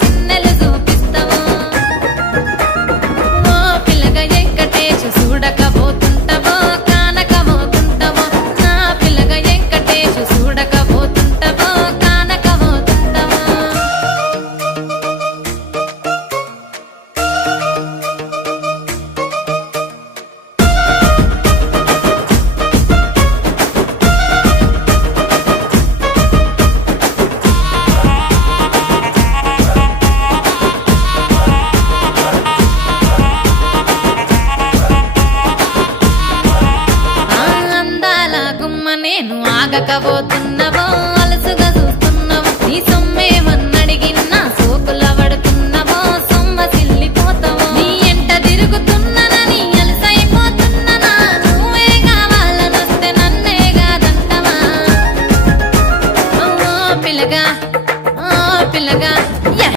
సిన్నెలు చూపిస్తావో ఓ పిల్లగా వెంకటేశు చూడకపోతుంటావో కానకపోతుంటావో నా పిల్లగా వెంకటేశు చూడకపోతుంటావో కానకపోతుంటావో అందాల గుమ్మ నేను ఆగకపో